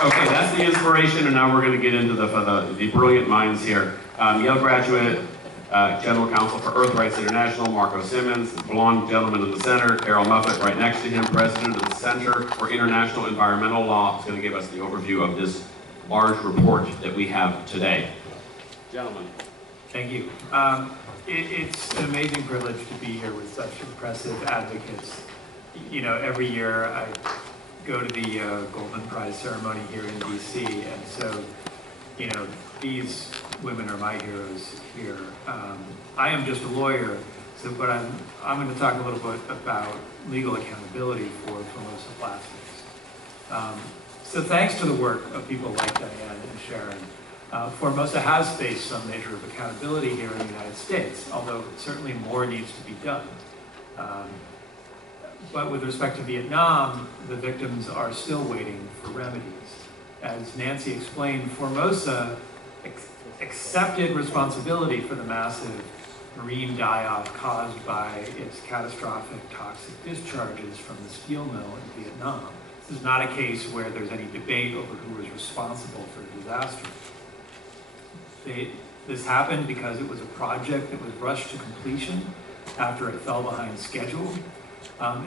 Okay, that's the inspiration, and now we're going to get into the brilliant minds here. Yale graduate, General Counsel for Earth Rights International, Marco Simmons, the blonde gentleman in the center, Caroll Muffett right next to him, President of the Center for International Environmental Law, is going to give us the overview of this large report that we have today. Gentlemen. Thank you. It's an amazing privilege to be here with such impressive advocates. You know, every year I go to the Golden Prize ceremony here in DC, and so, you know, these women are my heroes here. I am just a lawyer, but I'm going to talk a little bit about legal accountability for Formosa Plastics. So thanks to the work of people like Diane and Sharon, Formosa has faced some measure of accountability here in the United States, although certainly more needs to be done. But with respect to Vietnam, the victims are still waiting for remedies. As Nancy explained, Formosa accepted responsibility for the massive marine die-off caused by its catastrophic toxic discharges from the steel mill in Vietnam. This is not a case where there's any debate over who was responsible for the disaster. This happened because it was a project that was rushed to completion after it fell behind schedule.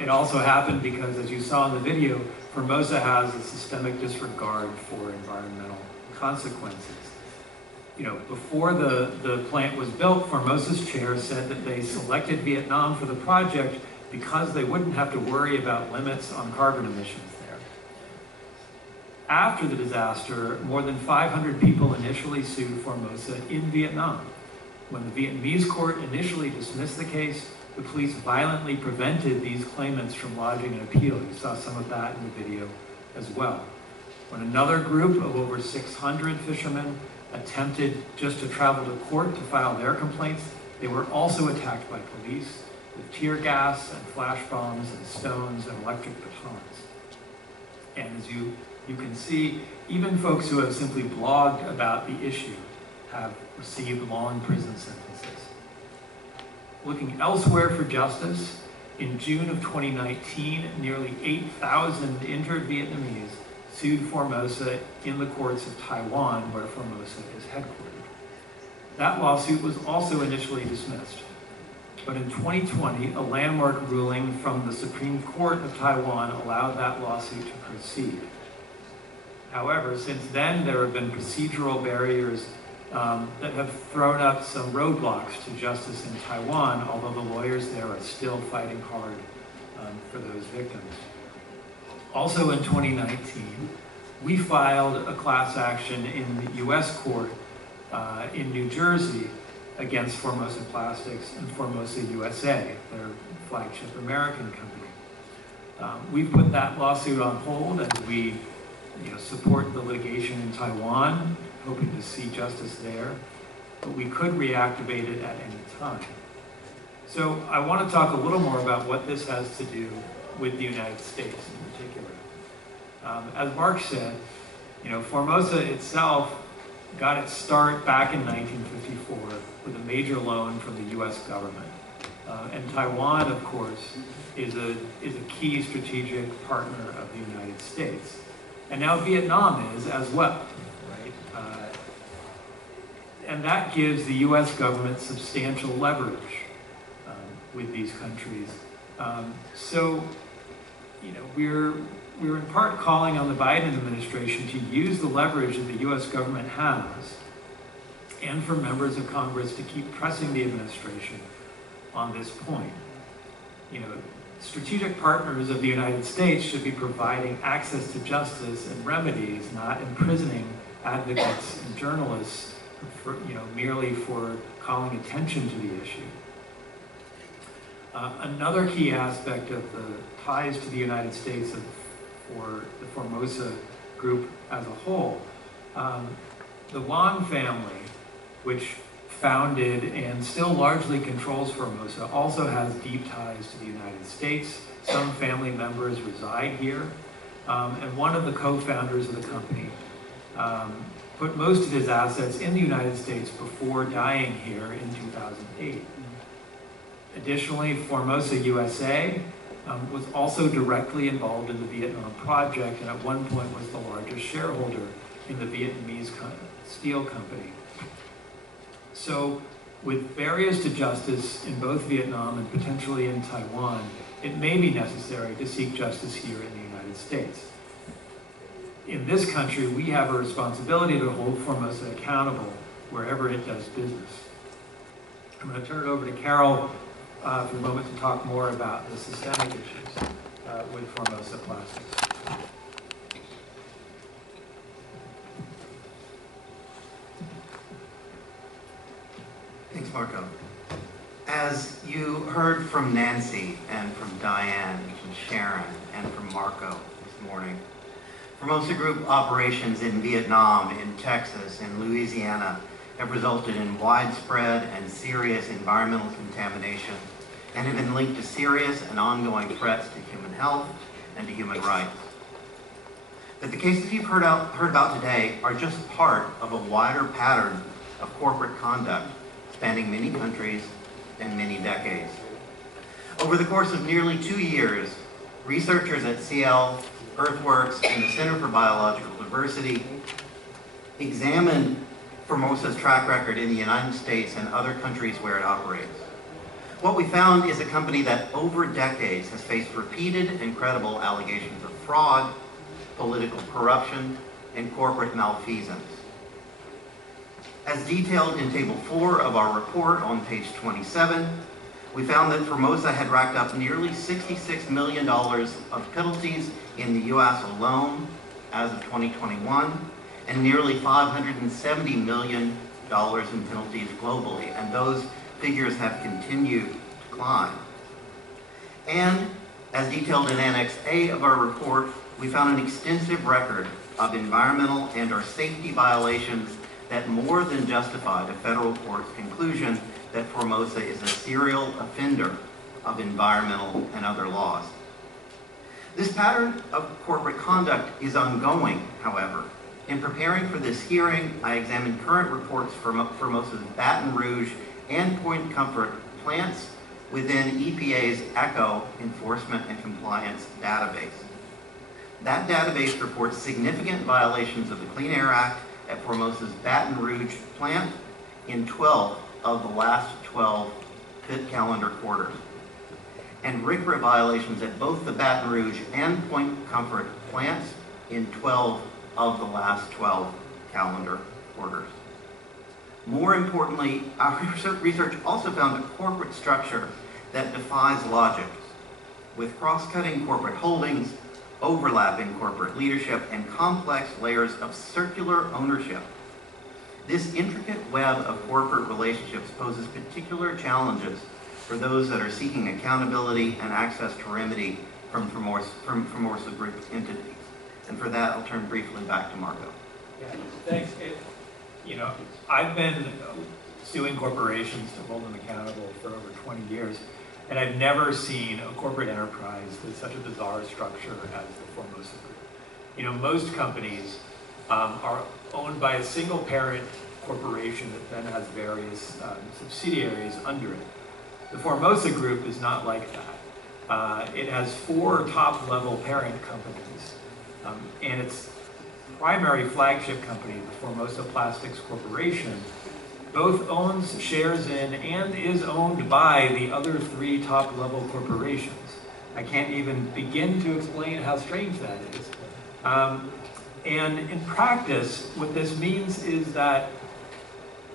It also happened because, as you saw in the video, Formosa has a systemic disregard for environmental consequences. You know, before the plant was built, Formosa's chair said that they selected Vietnam for the project because they wouldn't have to worry about limits on carbon emissions there. After the disaster, more than 500 people initially sued Formosa in Vietnam. When the Vietnamese court initially dismissed the case, the police violently prevented these claimants from lodging an appeal. You saw some of that in the video as well. When another group of over 600 fishermen attempted just to travel to court to file their complaints, they were also attacked by police with tear gas and flash bombs and stones and electric batons. And as you can see, even folks who have simply blogged about the issue have received long prison sentences. Looking elsewhere for justice, in June of 2019, nearly 8,000 injured Vietnamese sued Formosa in the courts of Taiwan, where Formosa is headquartered. That lawsuit was also initially dismissed. But in 2020, a landmark ruling from the Supreme Court of Taiwan allowed that lawsuit to proceed. However, since then, there have been procedural barriers that have thrown up some roadblocks to justice in Taiwan, although the lawyers there are still fighting hard for those victims. Also in 2019, we filed a class action in the US court in New Jersey against Formosa Plastics and Formosa USA, their flagship American company. We put that lawsuit on hold as we support the litigation in Taiwan, hoping to see justice there, but we could reactivate it at any time. So I want to talk a little more about what this has to do with the United States in particular. As Mark said, Formosa itself got its start back in 1954 with a major loan from the US government. And Taiwan, of course, is a key strategic partner of the United States. And now Vietnam is as well. And that gives the US government substantial leverage with these countries. So, we're in part calling on the Biden administration to use the leverage that the US government has, and for members of Congress to keep pressing the administration on this point. Strategic partners of the United States should be providing access to justice and remedies, not imprisoning advocates and journalists merely for calling attention to the issue. Another key aspect of the ties to the United States for the Formosa group as a whole, the Wong family, which founded and still largely controls Formosa, also has deep ties to the United States. Some family members reside here, and one of the co-founders of the company put most of his assets in the United States before dying here in 2008. Additionally, Formosa USA was also directly involved in the Vietnam project, and at one point was the largest shareholder in the Vietnamese steel company. So, with barriers to justice in both Vietnam and potentially in Taiwan, it may be necessary to seek justice here in the United States. In this country, we have a responsibility to hold Formosa accountable wherever it does business. I'm going to turn it over to Caroll for a moment to talk more about the systemic issues with Formosa Plastics. Thanks, Marco. As you heard from Nancy and from Diane and from Sharon and from Marco this morning, Formosa Group operations in Vietnam, in Texas, in Louisiana have resulted in widespread and serious environmental contamination and have been linked to serious and ongoing threats to human health and to human rights. But the cases you've heard about today are just part of a wider pattern of corporate conduct spanning many countries and many decades. Over the course of nearly 2 years, researchers at CL, Earthworks, and the Center for Biological Diversity examined Formosa's track record in the United States and other countries where it operates. What we found is a company that over decades has faced repeated and credible allegations of fraud, political corruption, and corporate malfeasance. As detailed in Table 4 of our report on page 27, we found that Formosa had racked up nearly $66 million of penalties in the U.S. alone as of 2021, and nearly $570 million in penalties globally, and those figures have continued to climb. And as detailed in Annex A of our report, we found an extensive record of environmental and/or safety violations that more than justified a federal court's conclusion that Formosa is a serial offender of environmental and other laws. This pattern of corporate conduct is ongoing, however. In preparing for this hearing, I examined current reports for Formosa's Baton Rouge and Point Comfort plants within EPA's ECHO Enforcement and Compliance database. That database reports significant violations of the Clean Air Act at Formosa's Baton Rouge plant in 12 of the last 12 calendar quarters, and RCRA violations at both the Baton Rouge and Point Comfort plants in 12 of the last 12 calendar quarters. More importantly, our research also found a corporate structure that defies logic, with cross-cutting corporate holdings, overlapping corporate leadership, and complex layers of circular ownership. This intricate web of corporate relationships poses particular challenges for those that are seeking accountability and access to remedy from Formosa Group entities. And for that, I'll turn briefly back to Marco. Yeah, thanks. I've been suing corporations to hold them accountable for over 20 years, and I've never seen a corporate enterprise with such a bizarre structure as the Formosa Group. Most companies are owned by a single parent corporation that then has various subsidiaries under it. The Formosa Group is not like that. It has 4 top-level parent companies, and its primary flagship company, the Formosa Plastics Corporation, both owns shares in and is owned by the other 3 top-level corporations. I can't even begin to explain how strange that is. And in practice, what this means is that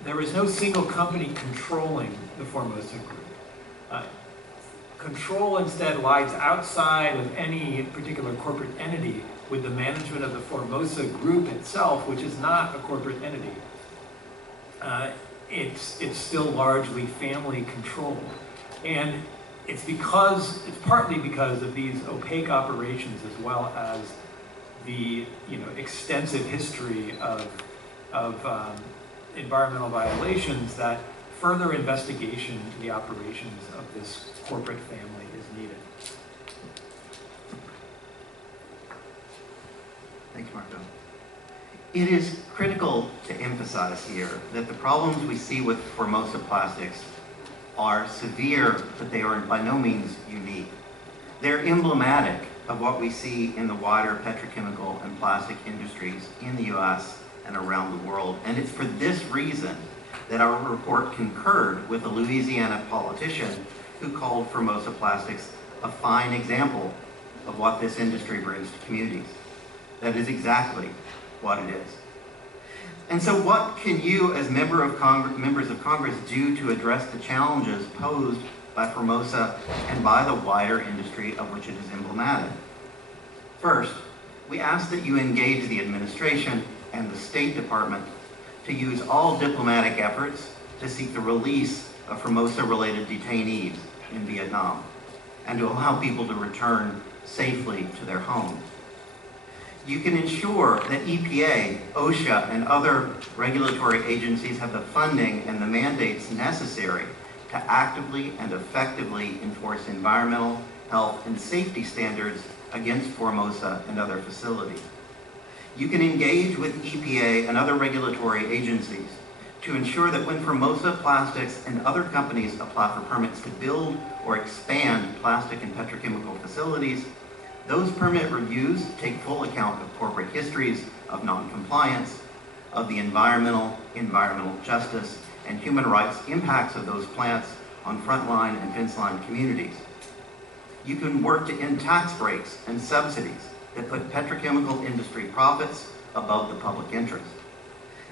there is no single company controlling the Formosa Group. Control instead lies outside of any particular corporate entity, with the management of the Formosa Group itself, which is not a corporate entity. It's still largely family controlled. And it's partly because of these opaque operations, as well as the extensive history of environmental violations, that further investigation into the operations of this corporate family is needed. Thanks, Marco. It is critical to emphasize here that the problems we see with Formosa Plastics are severe, but they are by no means unique. They're emblematic of what we see in the wider petrochemical and plastic industries in the U.S. and around the world. And it's for this reason that our report concurred with a Louisiana politician who called Formosa Plastics a fine example of what this industry brings to communities. That is exactly what it is. And so what can you as members of Congress do to address the challenges posed by Formosa and by the wider industry of which it is emblematic? First, we ask that you engage the administration and the State Department to use all diplomatic efforts to seek the release of Formosa-related detainees in Vietnam and to allow people to return safely to their homes. You can ensure that EPA, OSHA, and other regulatory agencies have the funding and the mandates necessary to actively and effectively enforce environmental, health, and safety standards against Formosa and other facilities. You can engage with EPA and other regulatory agencies to ensure that when Formosa Plastics and other companies apply for permits to build or expand plastic and petrochemical facilities, those permit reviews take full account of corporate histories of non-compliance, of the environmental justice, and human rights impacts of those plants on frontline and fence-line communities. You can work to end tax breaks and subsidies that put petrochemical industry profits above the public interest.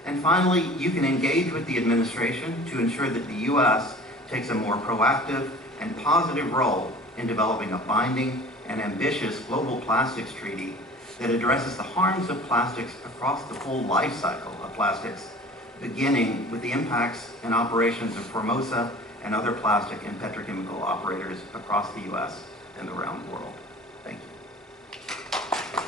And finally, you can engage with the administration to ensure that the U.S. takes a more proactive and positive role in developing a binding and ambitious global plastics treaty that addresses the harms of plastics across the full life cycle of plastics, beginning with the impacts and operations of Formosa and other plastic and petrochemical operators across the U.S. and around the world. Thank you.